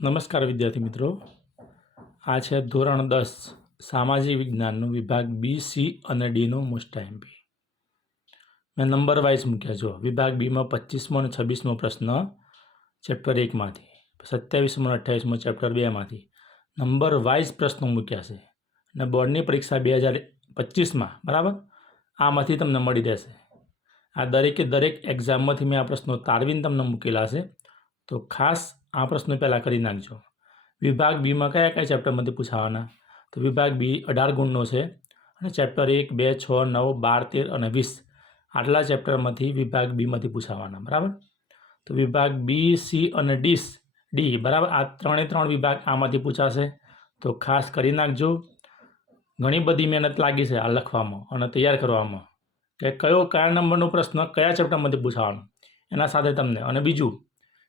નમસ્કાર વિદ્યાર્થી મિત્રો, આ છે ધોરણ 10 સામાજિક વિજ્ઞાનનો વિભાગ બી, સી અને ડીનો મોસ્ટ એમપી. મેં નંબર વાઇઝ મૂક્યા. જો વિભાગ બીમાં 25મો અને 26મો પ્રશ્ન ચેપ્ટર 1માંથી, 27મો અને 28મો ચેપ્ટર 2માંથી નંબર વાઇઝ પ્રશ્નો મૂક્યા છે. અને બોર્ડની પરીક્ષા 2025માં બરાબર આમાંથી તમને મળી રહેશે. આ દરેકે દરેક એક્ઝામમાંથી મેં આ પ્રશ્નો તારવીને તમને મૂકેલા છે, તો ખાસ આ પ્રશ્નો પહેલાં કરી નાખજો. વિભાગ બીમાં કયા કયા ચેપ્ટરમાંથી પૂછાવાના? તો વિભાગ બી 18 ગુણનો છે અને ચેપ્ટર 1, 2, 6, 9, 12, 13 અને 20 આટલા ચેપ્ટરમાંથી વિભાગ બીમાંથી પૂછાવાના. બરાબર. તો વિભાગ બી, સી અને ડી બરાબર આ ત્રણ વિભાગ આમાંથી પૂછાશે, તો ખાસ કરી નાખજો. ઘણી બધી મહેનત લાગી છે આ લખવામાં અને તૈયાર કરવામાં કે કયા નંબરનો પ્રશ્ન કયા ચેપ્ટરમાંથી પૂછાવાનો એના સાથે તમને. અને બીજું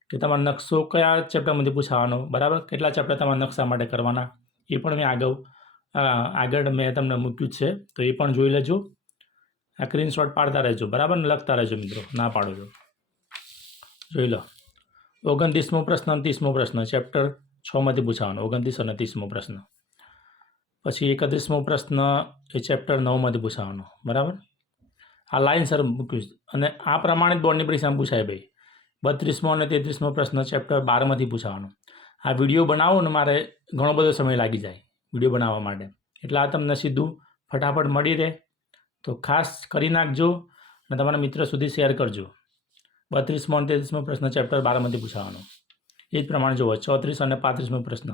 કે તમારો નકશો કયા ચેપ્ટરમાંથી પૂછાવાનો, બરાબર, કેટલા ચેપ્ટર તમારા નકશા માટે કરવાના એ પણ મેં આગળ મેં તમને મૂક્યું છે, તો એ પણ જોઈ લેજો. આ સ્ક્રીનશોટ પાડતા રહેજો, બરાબર, ને લખતા રહેજો મિત્રો, ના પાડો છો. જોઈ લો. 29મો પ્રશ્ન અને 30મો પ્રશ્ન ચેપ્ટર 6માંથી પૂછાવાનો, 29 અને 30મો પ્રશ્ન. પછી 31મો પ્રશ્ન એ ચેપ્ટર 9માંથી પૂછાવાનો. બરાબર. આ લાઇનસર મૂક્યું અને આ પ્રમાણે જ બોર્ડની પરીક્ષામાં પૂછાય ભાઈ. 32મો અને 33મો પ્રશ્ન ચેપ્ટર 12માંથી પૂછાવાનો. આ વિડીયો બનાવો ને મારે ઘણો બધો સમય લાગી જાય વિડીયો બનાવવા માટે, એટલે આ તમને સીધું ફટાફટ મળી રહે, તો ખાસ કરી નાખજો અને તમારા મિત્ર સુધી શેર કરજો. 32મો અને 33મો પ્રશ્ન ચેપ્ટર 12માંથી પૂછાવાનો. એ જ પ્રમાણે જુઓ 34 અને 35મો પ્રશ્ન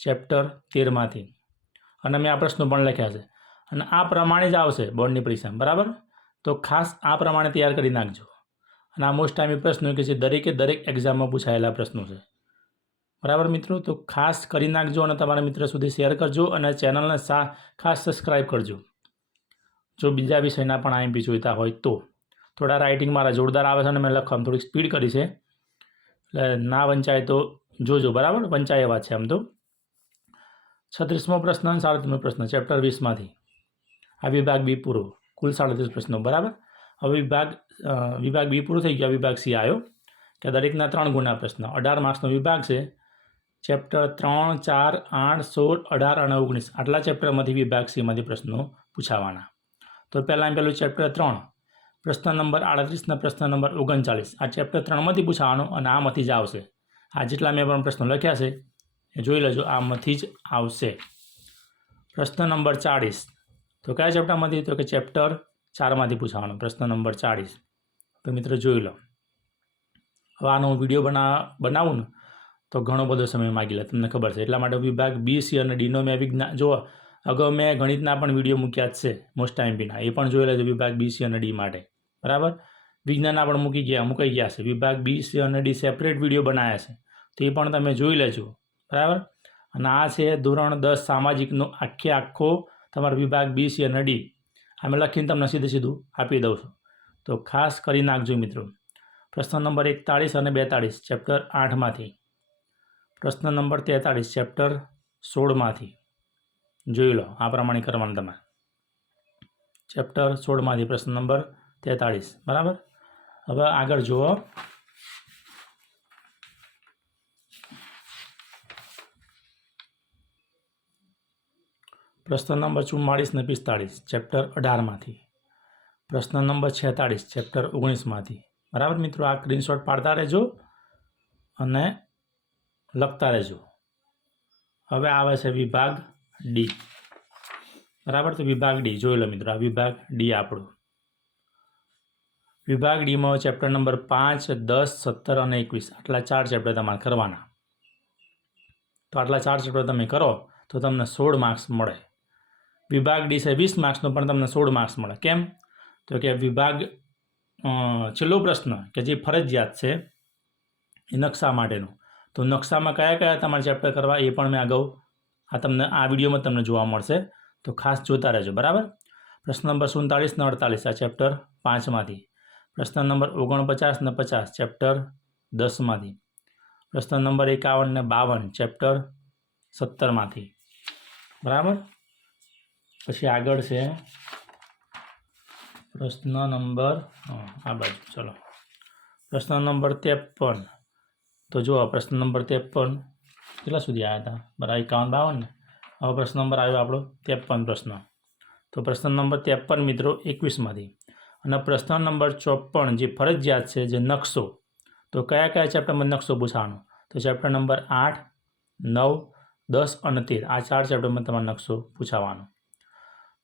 ચેપ્ટર 13માંથી. અને મેં આ પ્રશ્નો પણ લખ્યા છે અને આ પ્રમાણે જ આવશે બોર્ડની પરીક્ષામાં. બરાબર. તો ખાસ આ પ્રમાણે તૈયાર કરી નાખજો. અને આ મોસ્ટ ટાઈમ પ્રશ્નો કે જે દરેકે દરેક એક્ઝામમાં પૂછાયેલા પ્રશ્નો છે. બરાબર મિત્રો, તો ખાસ કરી નાખજો અને તમારા મિત્ર સુધી શેર કરજો અને ચેનલને ખાસ સબસ્ક્રાઈબ કરજો. જો બીજા વિષયના પણ આઈએમપી જોઈતા હોય તો. થોડા રાઇટિંગ મારા જોરદાર આવે છે અને મેં લખવામાં થોડીક સ્પીડ કરી છે, એટલે ના વંચાય તો જોજો. બરાબર, વંચાય એવા છે આમ તો. 36મો પ્રશ્ન અને 37મો પ્રશ્ન ચેપ્ટર 20માંથી. આ વિભાગ બી પૂરો, કુલ 37 પ્રશ્નો. બરાબર. હવે વિભાગ બી પૂરો થઈ ગયો, વિભાગ સી આવ્યો કે દરેકના 3 ગુણના પ્રશ્ન. 18 માર્ક્સનો વિભાગ છે. ચેપ્ટર 3, 4, 8, 16, 18 અને 19 આટલા ચેપ્ટરમાંથી વિભાગ સીમાંથી પ્રશ્નો પૂછાવાના. તો પહેલું ચેપ્ટર 3 પ્રશ્ન નંબર 38 અને પ્રશ્ન નંબર 39 આ ચેપ્ટર 3માંથી પૂછાવાનો અને આમાંથી જ આવશે. આ જેટલા મેં પણ પ્રશ્નો લખ્યા છે એ જોઈ લેજો, આમાંથી જ આવશે. પ્રશ્ન નંબર 40 તો કયા ચેપ્ટરમાંથી? તો કે ચેપ્ટર 4માંથી પૂછાવાનો પ્રશ્ન નંબર 40. તો મિત્રો જોઈ લો. હવે આનો વિડીયો બનાવું ને તો ઘણો બધો સમય માગી લે, તમને ખબર છે. એટલા માટે વિભાગ બી, સી અને ડીનો મેં વિજ્ઞાન જો અગાઉ મેં ગણિતના પણ વિડીયો મૂક્યા જ છે મોસ્ટ એમપીના, એ પણ જોઈ લેજો વિભાગ બી, સી અને ડી માટે. બરાબર. વિજ્ઞાનના પણ મુકાઈ ગયા છે. વિભાગ બી, સી અને ડી સેપરેટ વિડીયો બનાવ્યા છે, તો એ પણ તમે જોઈ લેજો. બરાબર. અને આ છે ધોરણ 10 સામાજિકનો આખો તમારો વિભાગ બી, સી અને ડી. અમે લખીને તમને સીધું આપી દઉં છું, તો ખાસ કરી નાખજો મિત્રો. પ્રશ્ન નંબર 41 અને 42 ચેપ્ટર 8માંથી. પ્રશ્ન નંબર 43 ચેપ્ટર 16માંથી. જોઈ લો, આ પ્રમાણે કરવાનું તમારે. ચેપ્ટર 16માંથી પ્રશ્ન નંબર 43. બરાબર. હવે આગળ જુઓ. પ્રશ્ન નંબર 44 અને 45 ચેપ્ટર 18માંથી. પ્રશ્ન નંબર 46 ચેપ્ટર 19માંથી. બરાબર મિત્રો, આ સ્ક્રીનશોટ પાડતા રહેજો અને લખતા રહેજો. હવે આવે છે વિભાગ ડી. બરાબર. તો વિભાગ ડી જોઈ લો મિત્રો, આ વિભાગ ડી આપણો. વિભાગ ડીમાં ચેપ્ટર નંબર 5, 10, 17 અને 21 આટલા 4 ચેપ્ટર તમારે કરવાના. તો આટલા 4 ચેપ્ટર તમે કરો તો તમને 16 માર્ક્સ મળે. વિભાગ ડી છે 20 માર્ક્સનો, પણ તમને 16 માર્ક્સ મળે. કેમ? તો કે વિભાગ છેલ્લો પ્રશ્ન કે જે ફરજિયાત છે એ નકશા માટેનો. તો નકશામાં કયા તમારે ચેપ્ટર કરવા એ પણ મેં અગાઉ આ વિડીયોમાં તમને જોવા મળશે, તો ખાસ જોતા રહેજો. બરાબર. પ્રશ્ન નંબર 47 અને 48 આ ચેપ્ટર 5માંથી. પ્રશ્ન નંબર 49 અને 50 ચેપ્ટર 10માંથી. પ્રશ્ન નંબર 51 અને 52 ચેપ્ટર 17માંથી. બરાબર. પછી આગળ છે પ્રશ્ન નંબર આ બાજુ, ચલો પ્રશ્ન નંબર 53. તો જુઓ પ્રશ્ન નંબર 53 કેટલા સુધી આવ્યા હતા? બરાબર 51 52 ને. હવે પ્રશ્ન નંબર આવ્યો આપણો 53 પ્રશ્ન. તો પ્રશ્ન નંબર 53 મિત્રો 21માંથી. અને પ્રશ્ન નંબર 54 જે ફરજિયાત છે, જે નકશો. તો કયા કયા ચેપ્ટરમાં નકશો પૂછવાનો? તો ચેપ્ટર નંબર 8, 9, 10 અને 13 આ 4 ચેપ્ટરમાં તમારો નકશો પૂછાવાનો.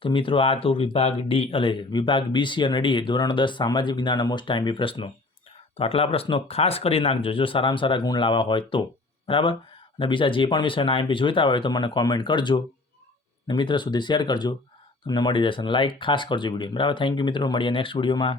તો મિત્રો આ તો વિભાગ ડી વિભાગ બી, સી અને ડી ધોરણ 10 સામાજિક વિજ્ઞાનના મોસ્ટ ટાઈમ પ્રશ્નો. તો આટલા પ્રશ્નો ખાસ કરી નાખજો જો સારામાં સારા ગુણ લાવવા હોય તો. બરાબર. અને બીજા જે પણ વિષયના આઈએમપી જોઈતા હોય તો મને કોમેન્ટ કરજો અને મિત્ર સુધી શેર કરજો. તમને મળી જશે. લાઈક ખાસ કરજો વિડીયો. બરાબર. થેન્ક યુ મિત્રો. મળીએ નેક્સ્ટ વિડીયોમાં.